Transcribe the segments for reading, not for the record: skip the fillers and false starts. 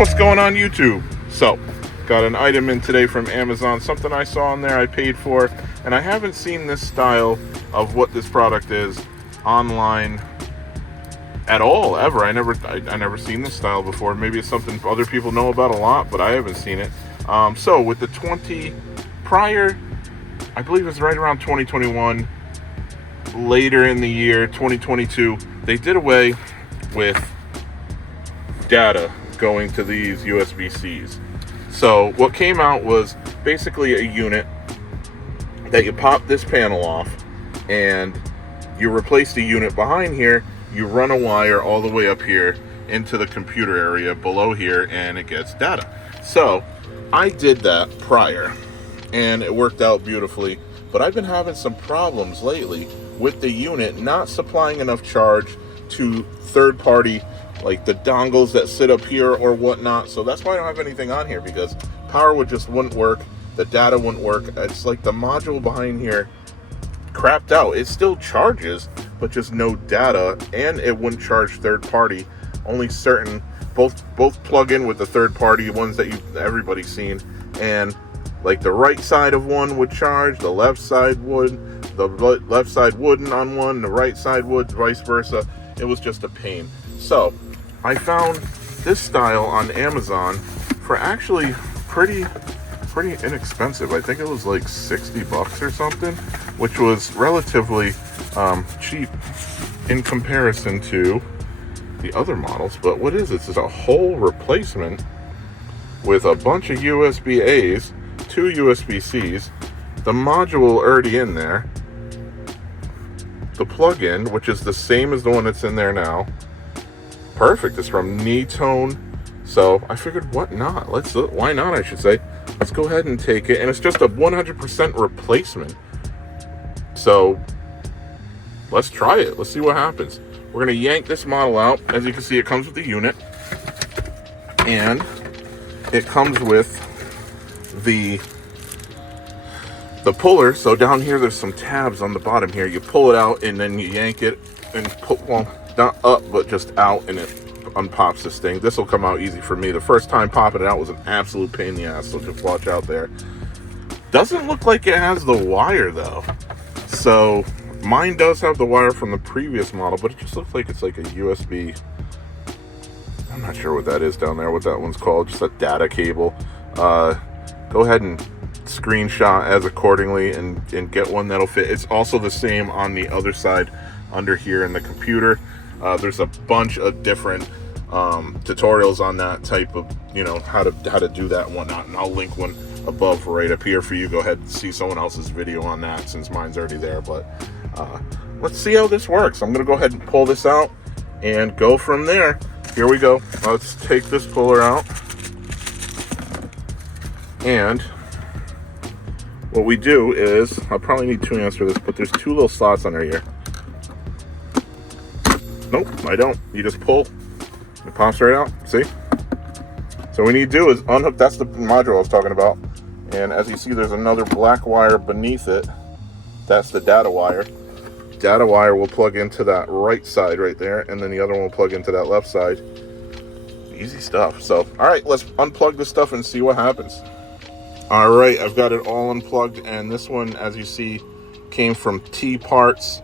What's going on YouTube? So, got an item in today from Amazon, something I saw on there I paid for, and I haven't seen this style of what this product is online at all, ever. I never seen this style before. Maybe it's something other people know about a lot, but I haven't seen it. So with the 20 prior, I believe it's right around 2021, later in the year 2022, they did away with data going to these USB-Cs. So what came out was basically a unit that you pop this panel off and you replace the unit behind here. You run a wire all the way up here into the computer area below here, and it gets data. So I did that prior and it worked out beautifully, but I've been having some problems lately with the unit not supplying enough charge to third-party, like the dongles that sit up here or whatnot. So that's why I don't have anything on here, because power wouldn't work, the data wouldn't work. It's like the module behind here crapped out. It still charges, but just no data, and it wouldn't charge third party. Only certain, both plug in with the third party ones that everybody's seen, and like the right side of one would charge, the left side would, the left side wouldn't on one, the right side would, vice versa. It was just a pain. So I found this style on Amazon for actually pretty inexpensive. I think it was like 60 bucks or something, which was relatively cheap in comparison to the other models. But what is this? It's a whole replacement with a bunch of USB-A's, 2 USB-C's, the module already in there, the plug-in, which is the same as the one that's in there now. Perfect. It's from Neentone. So I figured, why not, I should say. Let's go ahead and take it. And it's just a 100% replacement. So let's try it. Let's see what happens. We're going to yank this model out. As you can see, it comes with the unit. And it comes with the puller. So down here, there's some tabs on the bottom here. You pull it out and then you yank it and put, well, not up, but just out, and it unpops this thing. This will come out easy for me. The first time popping it out was an absolute pain in the ass, so just watch out there. Doesn't look like it has the wire though. So mine does have the wire from the previous model, but it just looks like it's like a USB. I'm not sure what that is down there, what that one's called, just a data cable. Go ahead and screenshot as accordingly and get one that'll fit. It's also the same on the other side under here in the computer. There's a bunch of different tutorials on that type of, how to do that and whatnot, and I'll link one above right up here for you. Go ahead and see someone else's video on that since mine's already there. But let's see how this works. I'm gonna go ahead and pull this out and go from there. Here we go. Let's take this puller out, and what we do is, I'll probably need 2 hands for this, but there's 2 little slots under here. Nope, I don't. You just pull, it pops right out, see? So what we need to do is unhook, that's the module I was talking about. And as you see, there's another black wire beneath it. That's the data wire. Data wire will plug into that right side right there, and then the other one will plug into that left side. Easy stuff. So, all right, let's unplug this stuff and see what happens. All right, I've got it all unplugged, and this one, as you see, came from T Parts.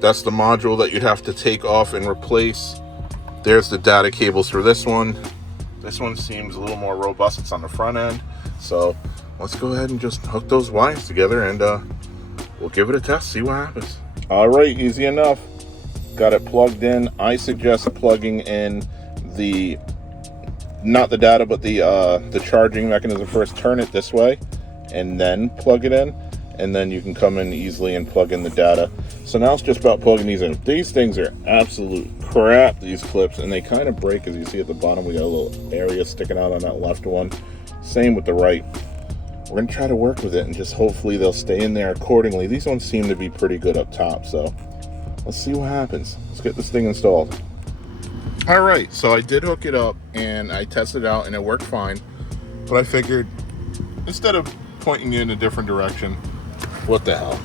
That's the module that you'd have to take off and replace. There's the data cables for this one. This one seems a little more robust. It's on the front end. So let's go ahead and just hook those wires together, and we'll give it a test, see what happens. All right, easy enough. Got it plugged in. I suggest plugging in the, not the data, but the charging mechanism first. Turn it this way and then plug it in, and then you can come in easily and plug in the data. So now it's just about plugging these in. These things are absolute crap, these clips, and they kind of break. As you see at the bottom, we got a little area sticking out on that left one. Same with the right. We're gonna try to work with it and just hopefully they'll stay in there accordingly. These ones seem to be pretty good up top, so let's see what happens. Let's get this thing installed. All right, so I did hook it up and I tested it out and it worked fine, but I figured instead of pointing you in a different direction, what the hell,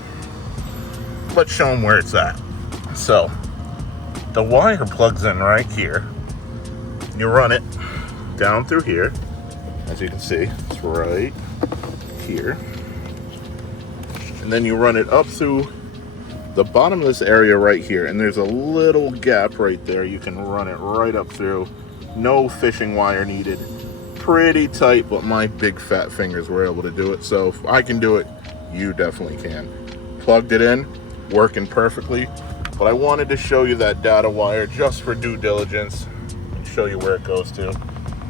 let's show them where it's at. So the wire plugs in right here, you run it down through here. As you can see, it's right here. And then you run it up through the bottom of this area right here. And there's a little gap right there. You can run it right up through. No fishing wire needed. Pretty tight, but my big fat fingers were able to do it. So if I can do it, you definitely can. Plugged it in, working perfectly. But I wanted to show you that data wire just for due diligence. Show you where it goes to. It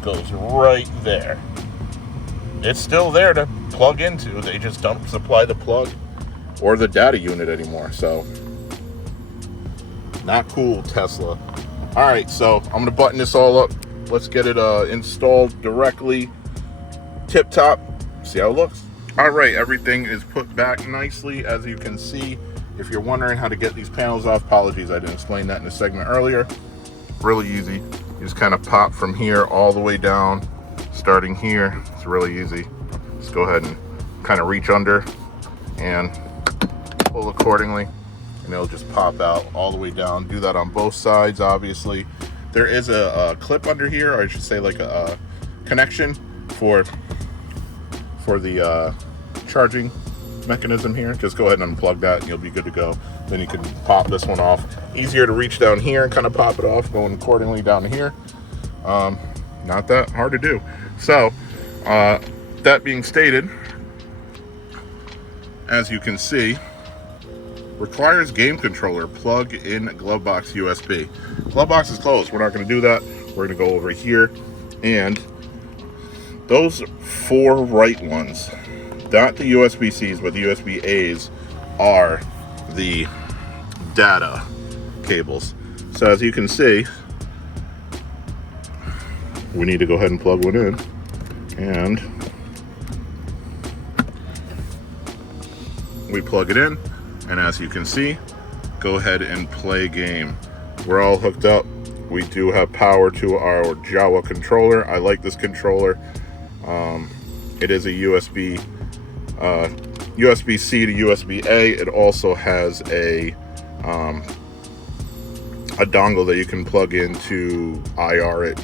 goes right there. It's still there to plug into. They just don't supply the plug or the data unit anymore. So not cool, Tesla. All right, so I'm gonna button this all up. Let's get it installed directly. Tip top, see how it looks. All right, everything is put back nicely. As you can see, if you're wondering how to get these panels off, apologies, I didn't explain that in the segment earlier. Really easy. You just kind of pop from here all the way down, starting here. It's really easy. Just go ahead and kind of reach under and pull accordingly, and it'll just pop out all the way down. Do that on both sides, obviously. There is a clip under here, or I should say like a connection for the charging mechanism here. Just go ahead and unplug that and you'll be good to go. Then you can pop this one off. Easier to reach down here and kind of pop it off, going accordingly down here. Not that hard to do. So that being stated, as you can see, requires game controller, plug in glove box USB. Glove box is closed. We're not going to do that. We're going to go over here, and those 4 right ones, not the USB-Cs, but the USB-As, are the data cables. So as you can see, we need to go ahead and plug one in, and we plug it in, and as you can see, go ahead and play game. We're all hooked up. We do have power to our Jawa controller. I like this controller. It is a USB-C to USB-A. It also has a dongle that you can plug in to IR it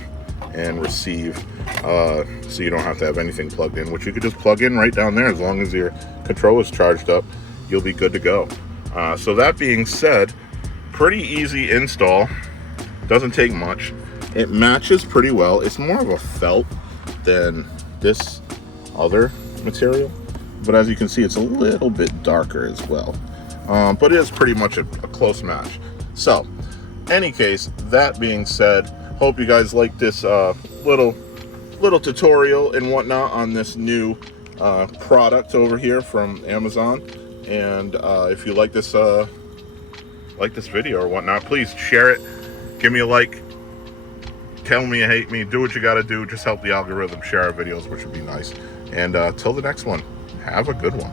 and receive, so you don't have to have anything plugged in, which you could just plug in right down there. As long as your controller is charged up, you'll be good to go. So that being said, pretty easy install. Doesn't take much. It matches pretty well. It's more of a felt than this other material, but as you can see, it's a little bit darker as well. But it is pretty much a close match. So, any case, that being said, hope you guys like this little tutorial and whatnot on this new product over here from Amazon. And if you like this video or whatnot, please share it, give me a like, tell me you hate me, do what you gotta do, just help the algorithm share our videos, which would be nice. And till the next one, have a good one.